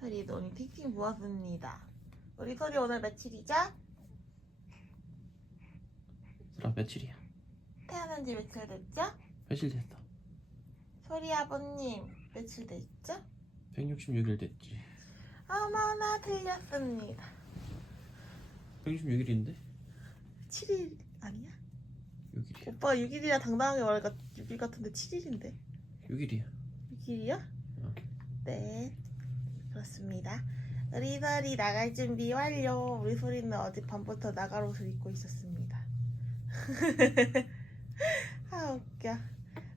소리도 오늘 틱틱 모았습니다. 우리 소리 오늘 며칠이죠? 소라 며칠이야? 태어난 지 며칠 됐죠? 며칠 됐어? 소리 아버님 며칠 됐죠? 166일 됐지 어머나 틀렸습니다. 166일인데? 7일 아니야? 6일이야 오빠 6일이라 당당하게 말하니까 6일 같은데 7일인데 6일이야 6일이야? 어. 네 그렇습니다. 우리 소리 나갈 준비 완료. 우리 소리는 어젯밤부터 나갈 옷을 입고 있었습니다. 아 웃겨.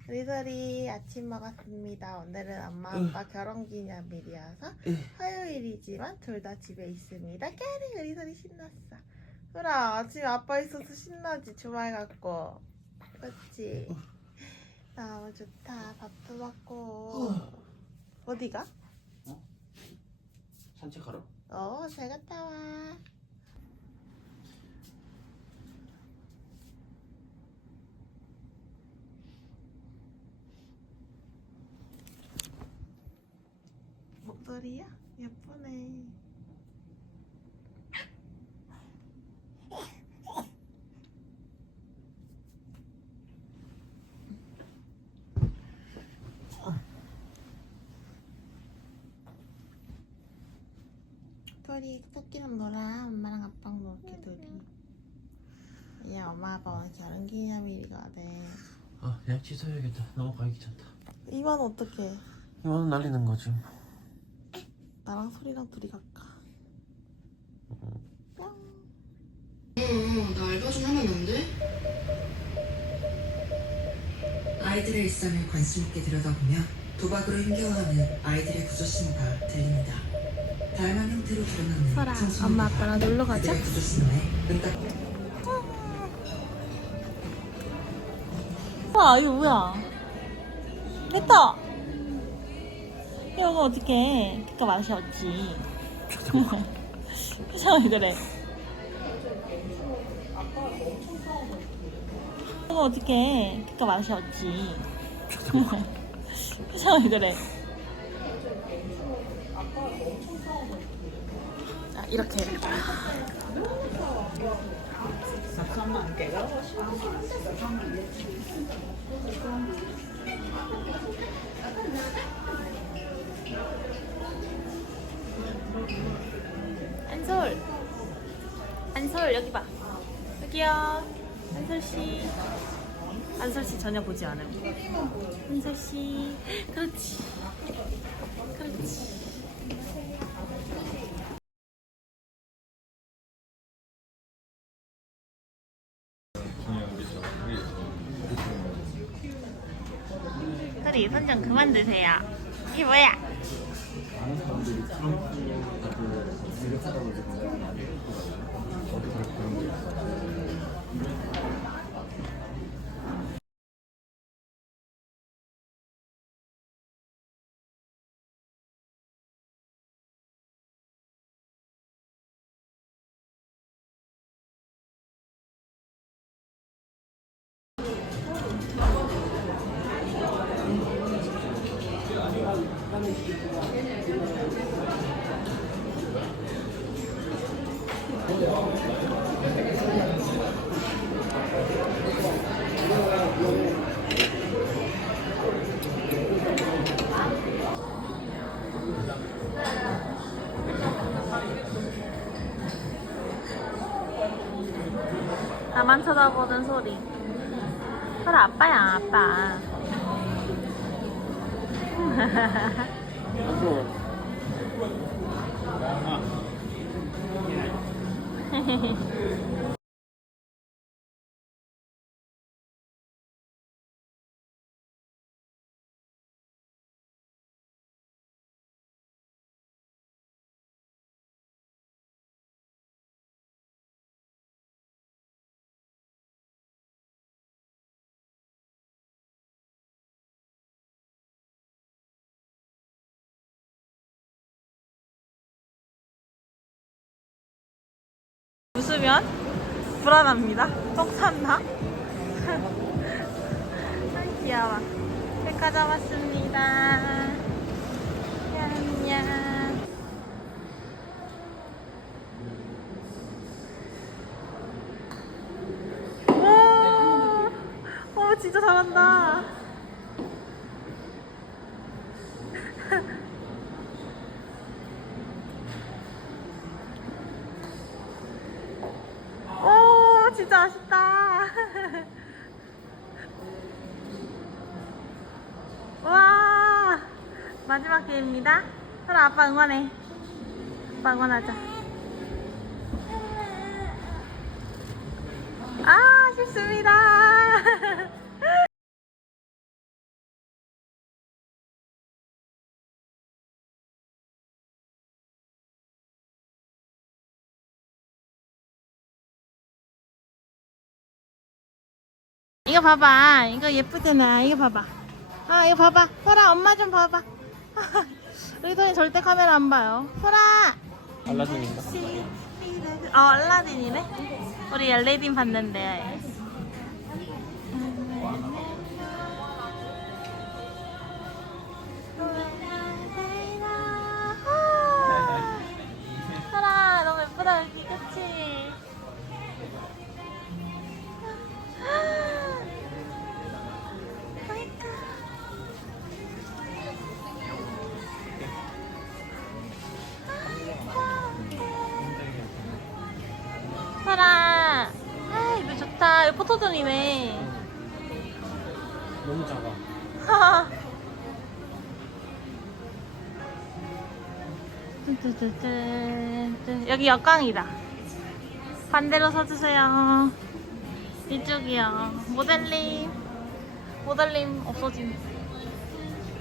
우리 소리 아침 먹었습니다. 오늘은 엄마 아빠 결혼 기념일이어서 으. 화요일이지만 둘 다 집에 있습니다. 깨리 우리 소리 신났어. 그라 아침에 아빠 있어서 신나지 주말 같고. 그렇지. 너무 좋다. 밥도 먹고. 어디가? 산책하러? 어, 잘 갔다 와. 목소리야? 예쁘네. 토리 토끼랑 놀아. 엄마랑 아빠랑 놀게 토리. 야 엄마 아빠 오늘 결혼기념일이거든. 아 예약 취소해야겠다 너무 가기 귀찮다 이만 어떡해. 이거는 날리는 거지 나랑 소리랑 둘이 갈까? 뿅. 어, 나 알바 좀 하면 안 돼? 아이들의 일상을 관심 있게 들여다보면 도박으로 힘겨워하는 아이들의 구조 신호가 들립니다. 다양한 형태로 드러나는 설아, 엄마 아빠랑 놀러 가자. 아이들의 구조 신호에 응답 와 이거 뭐야? 됐다. 이거 어떡해? 그니까 맛이 없지. 표정이 그래. 이거 어떡해? 그니까 맛이 없지. 표정이 그래. 이렇게. 안솔. 안솔 여기 봐. 여기요. 안솔 씨. 안솔 씨 전혀 보지 않음. 안솔 씨. 그렇지. 그렇지 소리 선정 그만 드세요. 이게 뭐야 쳐다보는 소리. 그래 아빠야 아빠. 없으면 불안합니다. 똥 샀나? 귀여워. 책 가져왔습니다. 안녕. 와, 어, 진짜 잘한다. 아빠 응원하자. 아, 쉽습니다. 이거 봐봐. 이거 예쁘잖아. 이거 봐봐. 아, 이거 봐봐. 설아, 엄마 좀 봐봐. 우리 손이 절대 카메라 안 봐요. 설아! 알라딘인가? 어, 알라딘이네? 우리 알라딘 봤는데. 설아, 너무 예쁘다, 여기, 그치? 포토존이네. 너무 작아. 여기 역광이다. 반대로 서주세요. 이쪽이요. 모델님. 모델님 없어짐.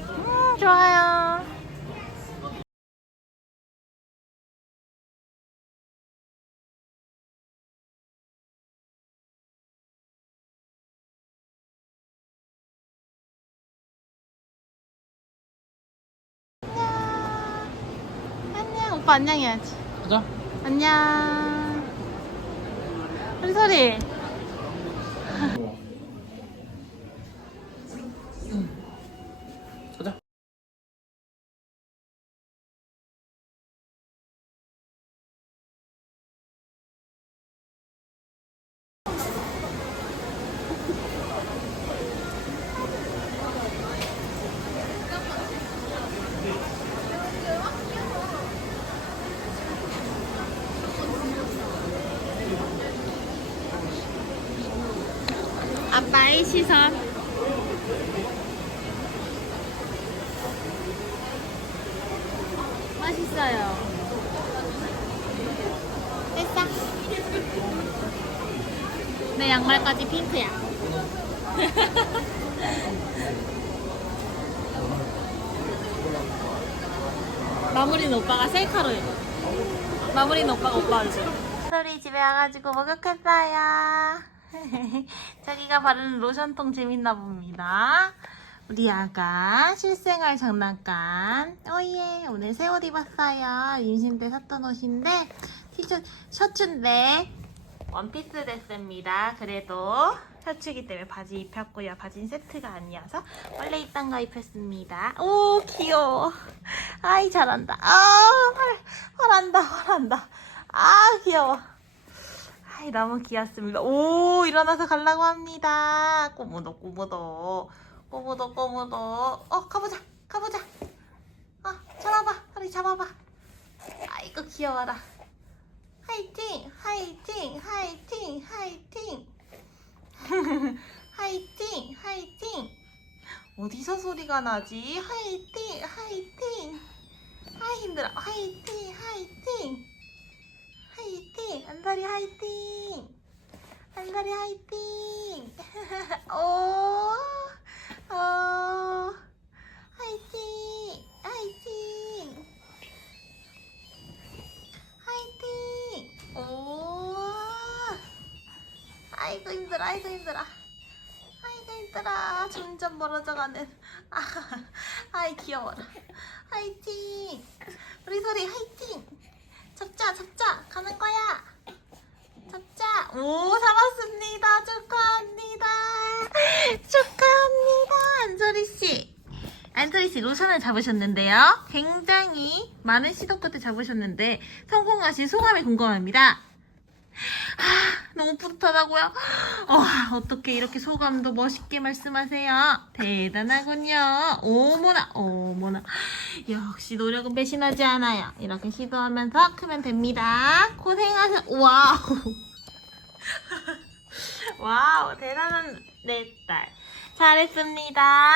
음, 좋아요. 오빠 안녕 해야지. 가자. 안녕. 우리 소리. 아빠의 시선. 맛있어요. 됐어. 내 양말까지 핑크야. 마무리는 오빠가 셀카로 해. 마무리는 오빠가 오빠 얼굴. 소리 집에 와가지고 목욕했어요. 자기가 바르는 로션통 재밌나 봅니다. 우리 아가 실생활 장난감. 오예, 오늘 새 옷 입었어요. 임신 때 샀던 옷인데, 티셔, 셔츠인데, 원피스 됐습니다. 그래도 셔츠이기 때문에 바지 입혔고요. 바지는 세트가 아니어서 원래 입던 거 입혔습니다. 오, 귀여워. 아이, 잘한다. 아, 활, 활한다, 활한다. 아, 귀여워. 아이, 너무 귀엽습니다. 오, 일어나서 가려고 합니다. 꼬무도, 꼬무도. 꼬무도, 꼬무도. 어, 가보자, 가보자. 아, 잡아봐. 허리 잡아봐. 아이고, 귀여워라. 화이팅! 화이팅! 화이팅! 화이팅! 화이팅! 화이팅! 어디서 소리가 나지? 화이팅! 화이팅! 아 힘들어. 화이팅! 화이팅! 화이팅! 안달이 화이팅! 안달이 화이팅! 오! 어! 화이팅! 화이팅! 화이팅! 오! 아이고 힘들어, 아이고 힘들어. 아이고 힘들어. 점점 멀어져가는. 아, 아이 귀여워라. 화이팅! 우리 소리 화이팅! 잡자, 잡자. 가는 거야. 잡자. 오, 잡았습니다. 축하합니다. 축하합니다. 안소리 씨. 안소리 씨 로션을 잡으셨는데요. 굉장히 많은 시도 끝에 잡으셨는데 성공하신 소감이 궁금합니다. 아, 너무 뿌듯하다고요? 와, 어떻게 이렇게 소감도 멋있게 말씀하세요? 대단하군요. 오모나, 오모나. 역시 노력은 배신하지 않아요. 이렇게 시도하면서 크면 됩니다. 고생하셨, 와우. 와우, 대단한 내 딸. 잘했습니다.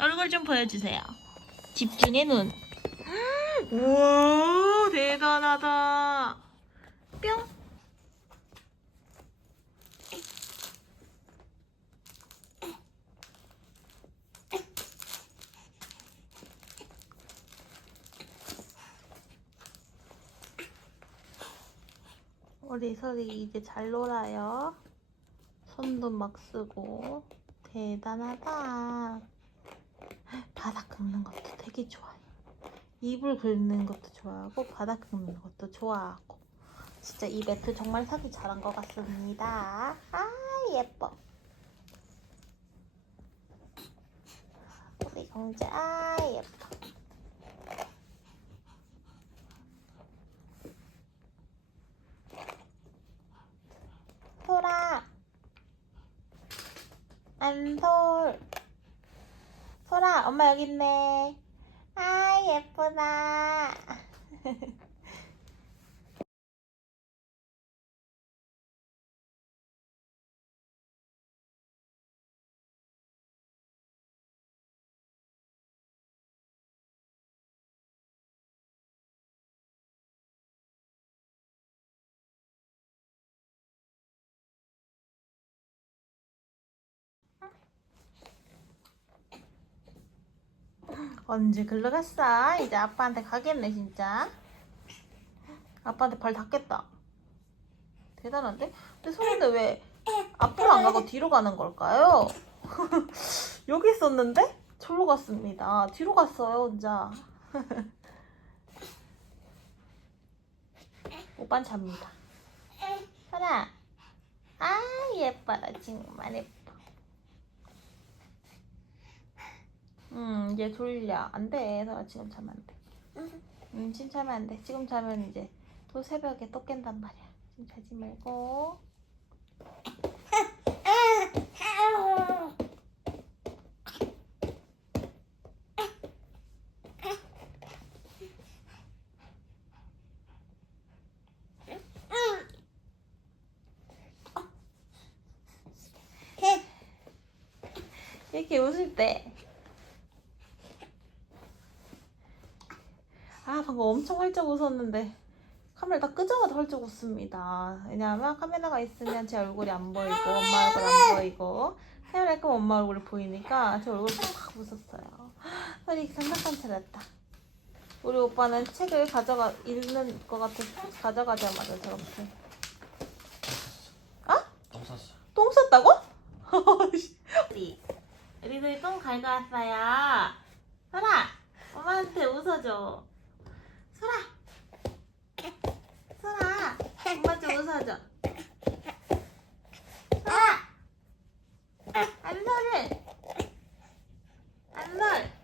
얼굴 좀 보여주세요. 집중의 눈. 우와, 대단하다. 뿅. 우리 설이 이제 잘 놀아요. 손도 막 쓰고 대단하다. 바닥 긁는 것도 되게 좋아해. 이불 긁는 것도 좋아하고 바닥 긁는 것도 좋아하고 진짜 이 매트 정말 사기 잘한 것 같습니다. 아 예뻐. 우리 공주 아 예뻐. 소라 안솔. 소라 엄마 여기 있네. 아 예쁘다 언제 글로 갔어? 이제 아빠한테 가겠네 진짜 아빠한테 발 닿겠다 대단한데? 근데 소리는 왜 앞으로 안 가고 뒤로 가는 걸까요? 여기 있었는데? 절로 갔습니다 뒤로 갔어요 혼자 오빤 잡니다 소라 아 예뻐라 정말 예뻐 음 이제 졸려. 안돼. 너 지금 자면 안돼. 음 지금 자면 안 돼. 지금 자면 이제 또 새벽에 또 깬단 말이야. 지금 자지 말고. 이렇게 웃을 때 아 방금 엄청 활짝 웃었는데 카메라 다 끄자마자 활짝 웃습니다. 왜냐하면 카메라가 있으면 제 얼굴이 안 보이고 엄마 얼굴 안 보이고 카메라 끄면 엄마 얼굴이 보이니까 제 얼굴 팍 웃었어요. 우리 장난감 찾았다. 우리 오빠는 책을 가져가 읽는 것 같아서 가져가자마자 저렇게 똥 쌌어. 똥 쌌다고? 우리 우리들 똥 갈가왔어요. 설아 엄마한테 웃어줘. 소라 소라 엄마 좀 웃어줘. 설아. 안설을. 안설.